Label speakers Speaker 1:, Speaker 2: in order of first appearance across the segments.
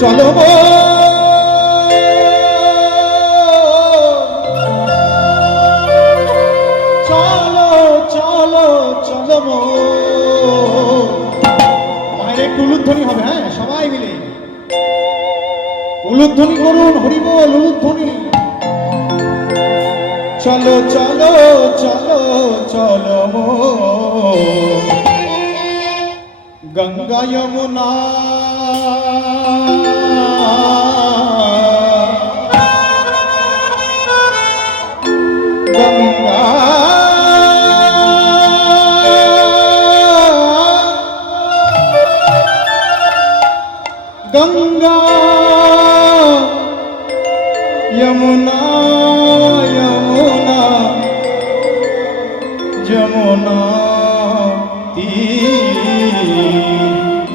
Speaker 1: চলো মো। চলো চলো চলো মো। মায়ের একটু উলুধ্বনি হবে হ্যাঁ সবাই মিলে। উলুধ্বনি করুন হরিবল উলুধ্বনি। চলো চলো চলো চলো গঙ্গা যমুনা গঙ্গা গঙ্গা যমুনা যমুনা যমুনা তীর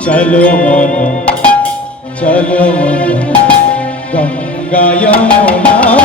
Speaker 1: চলো चलो गंगा यमुना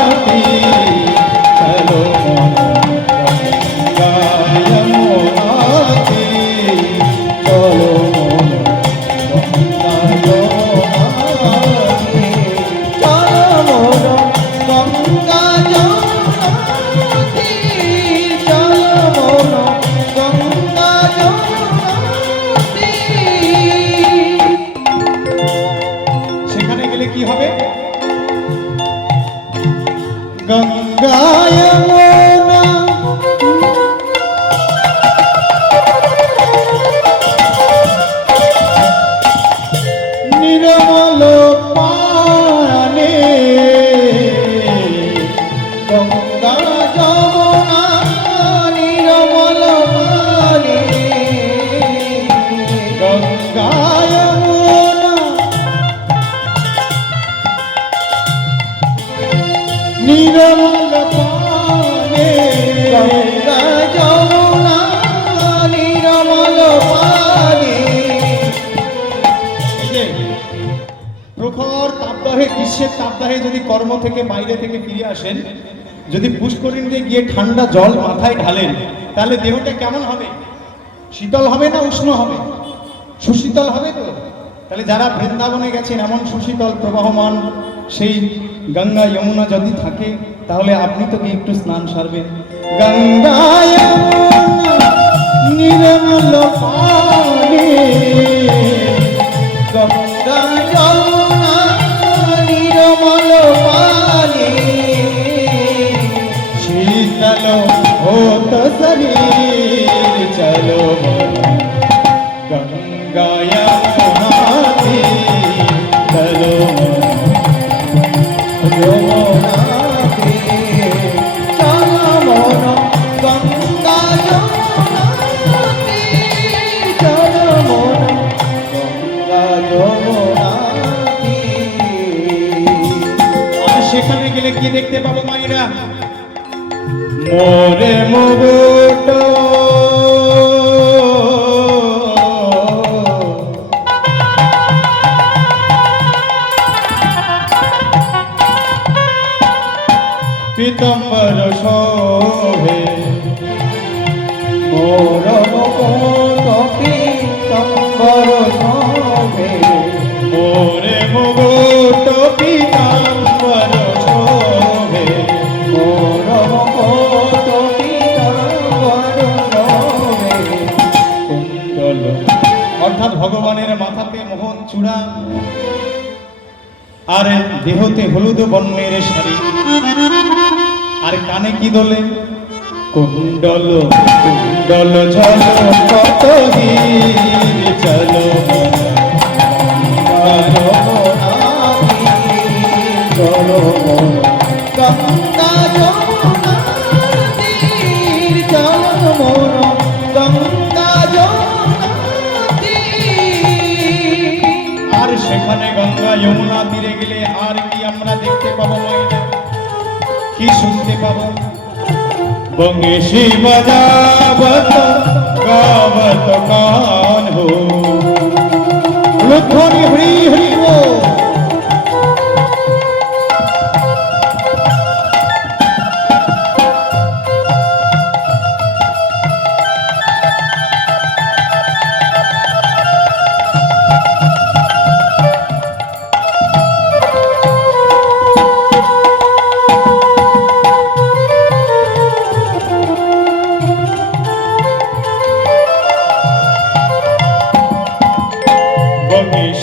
Speaker 1: তাপদাহে গ্রীষ্মের তাপদাহে যদি কর্ম থেকে বাইরে থেকে ফিরে আসেন, যদি পুষ্করিণীতে গিয়ে ঠান্ডা জল মাথায় ঢালেন, তাহলে দেহটা কেমন হবে? শীতল হবে না উষ্ণ হবে? সুশীতল হবে তো? তাহলে যারা বৃন্দাবনে গেছেন, এমন সুশীতল প্রবাহমান, সেই গঙ্গা যমুনা যদি থাকে, তাহলে আপনি তো একটু স্নান সারবেন। গঙ্গা নির্মল পানি। সেখানে গেলে কি দেখতে পাবো মায়েরা। মোরে মুগুট পিতম্বর শোভে মোর মুকুট পিতম্বর শোভে মোরে মুকুট পিতম্বর আর দেহতে হলুদ বর্ণের শাড়ি আর কানে কি দোলে কুণ্ডল কুণ্ডল ঝল কত চলো চলো কি শুনতে পাবো? বঙ্গেশি বজাবত গাবত কান হো লুধ্বনি হরি হরি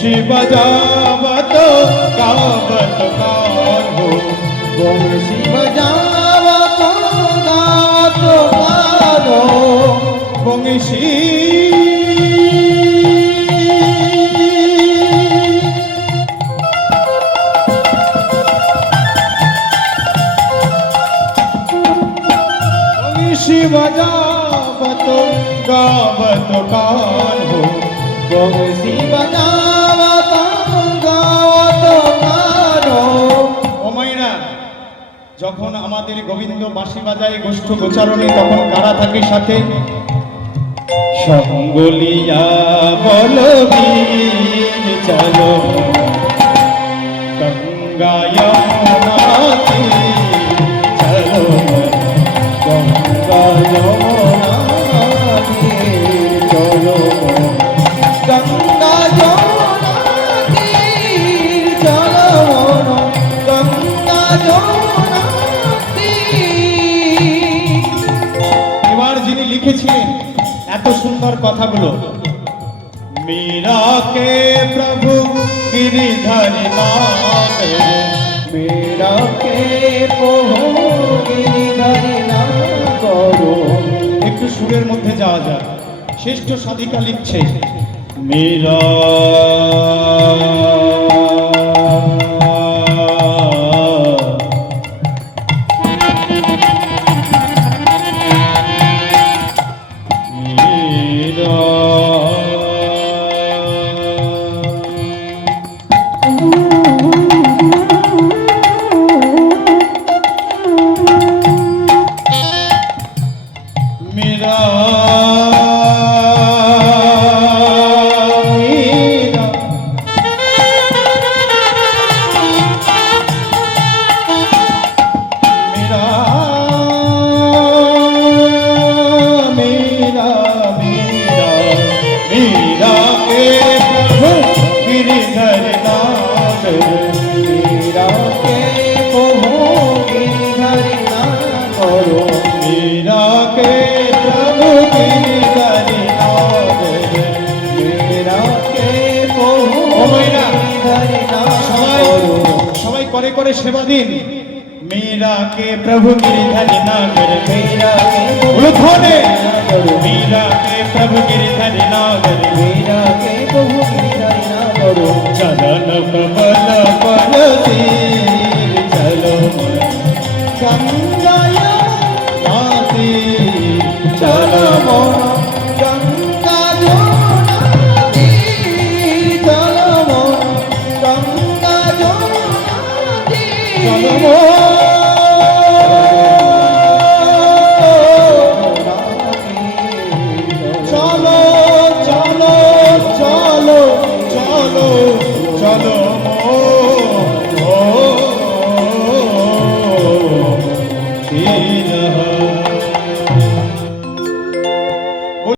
Speaker 2: বংশী বজাবত গাবত গান
Speaker 1: হো বংশী বজাবত গাবত গান হো
Speaker 2: বংশী শিব গাবত গাবত গান
Speaker 1: হো বংশী বজাবত যখন আমাদের গোবিন্দ বাঁশি বাজায় গোষ্ঠ গোচারণে তখন কারা থাকে সাথে? সঙ্গলিয়া বলবি চলো গঙ্গায় চলো গঙ্গায় সুন্দর কথাগুলো। কে প্রভু গিরিধর
Speaker 2: কে প্রভু গিরিধর
Speaker 1: একটু সুরের মধ্যে যাওয়া যায় শ্রেষ্ঠ সাধিকা লিখছে মীরা।
Speaker 2: करो
Speaker 1: मेरा के प्रभु गिरिधर नाम
Speaker 2: मेरा के पोहो
Speaker 1: ও মাইরা
Speaker 2: गिरिधर ना
Speaker 1: সবাই
Speaker 2: करो
Speaker 1: সবাই করে করে সেবা দিন মেয়েরা কে প্রভু গিরিধারি নাগর
Speaker 2: मेरा के
Speaker 1: উলুধ্বনে
Speaker 2: ना करो
Speaker 1: মেয়েরা কে প্রভু গিরিধারি নাগর
Speaker 2: मेरा